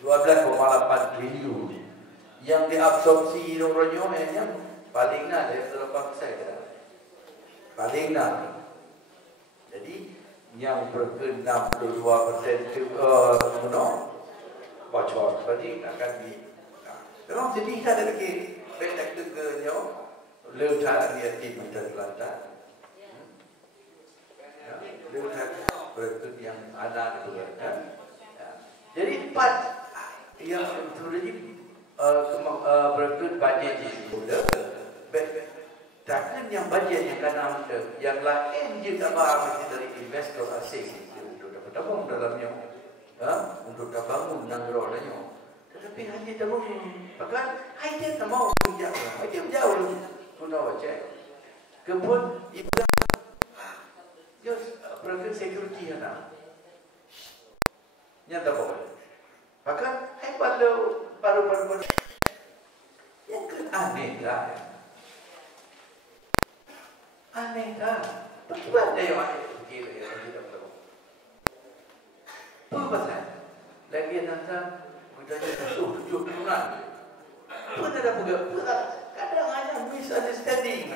12,8 triliun yang diabsorpsi ronyo yang paling nak dari 8%. Paling nak. Jadi yang berke 62% itu bocor. Jadi akan di. Memang jadi kita ada lagi betul ke nyo letak dia tim terlantar. Letak berke yang ada itu kan. Jadi 4 yang sebenarnya berke budget itu takkan yang budget yang kena yang lain je tak mesti dari investor asing untuk dapat tabung dalamnya, untuk dapat bangun nanggro dalamnya. Tetapi hanya tabung, bahkan hanya tak mau kerja, hanya jauh guna wajah. Kemudian ibadah, just private security ada, yang tak boleh. Bahkan hanya baru yang aneh lah. Aneh dah. Bagaimana yang begini yang tidak tahu? Apa pasal? Lagi nanti budaya tujuh bulan. Pun ada kadang ada misunderstanding.